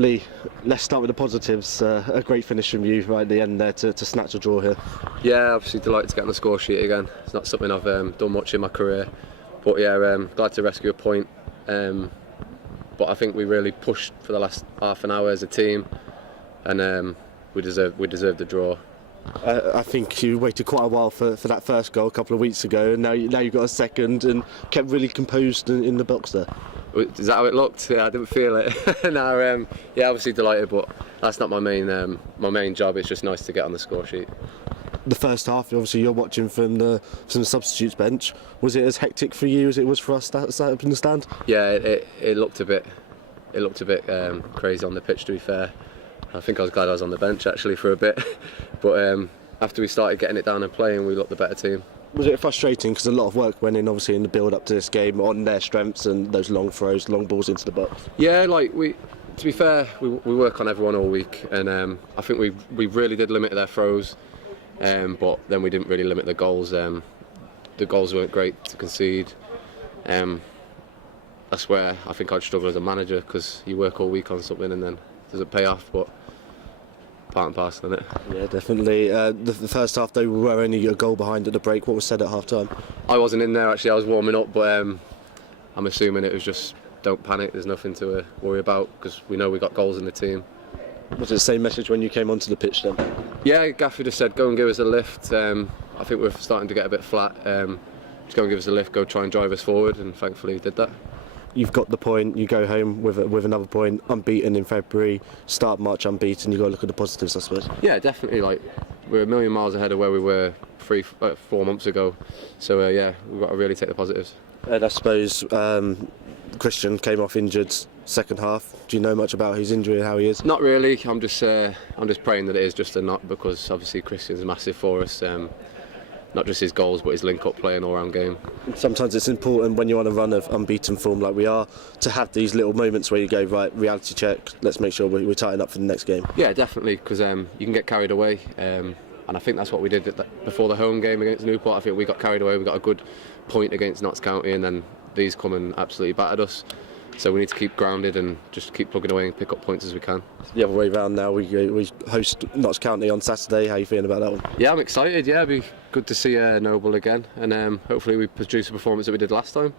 Lee, let's start with the positives. A great finish from you right at the end there to snatch a draw here. Yeah, obviously delighted to get on the score sheet again. It's not something I've done much in my career, but yeah, glad to rescue a point. But I think we really pushed for the last half an hour as a team, and we deserved the draw. I think you waited quite a while for that first goal a couple of weeks ago, and now you've got a second and kept really composed in the box there. Is that how it looked? Yeah, I didn't feel it. No, yeah, obviously delighted, but that's not my main job. It's just nice to get on the score sheet. The first half, obviously, you're watching from the substitutes bench. Was it as hectic for you as it was for us sat up in the stand? Yeah, it looked a bit crazy on the pitch. To be fair, I think I was glad I was on the bench actually for a bit. But after we started getting it down and playing, we looked the better team. Was it frustrating because a lot of work went in, obviously, in the build up to this game on their strengths and those long throws, long balls into the box? Yeah, to be fair, we work on everyone all week, and I think we really did limit their throws, but then we didn't really limit the goals. The goals weren't great to concede. That's where I think I'd struggle as a manager, because you work all week on something and then it doesn't pay off. But part and parcel, isn't it? Yeah, definitely. The first half, though, we were only a goal behind at the break. What was said at half time? I wasn't in there actually. I was warming up, but I'm assuming it was just don't panic. There's nothing to worry about, because we know we got goals in the team. Was it the same message when you came onto the pitch then? Yeah, Gaffer just said go and give us a lift. I think we're starting to get a bit flat. Just go and give us a lift. Go try and drive us forward, and thankfully he did that. You've got the point, you go home with another point, unbeaten in February, start March unbeaten. You've got to look at the positives, I suppose. Yeah, definitely. We're a million miles ahead of where we were 4 months ago. So yeah, we've got to really take the positives. And I suppose Christian came off injured second half. Do you know much about his injury and how he is? Not really. I'm just praying that it is just a knock, because obviously Christian's massive for us. Not just his goals, but his link-up play and all-round game. Sometimes it's important when you're on a run of unbeaten form like we are, to have these little moments where you go, right, reality check, let's make sure we tighten up for the next game. Yeah, definitely, because you can get carried away, and I think that's what we did before the home game against Newport. I think we got carried away, we got a good point against Notts County, and then these come and absolutely battered us. So we need to keep grounded and just keep plugging away and pick up points as we can. The other way round now, we host Notts County on Saturday. How are you feeling about that one? Yeah, I'm excited. Yeah, it'd be good to see Noble again, and hopefully we produce a performance that we did last time.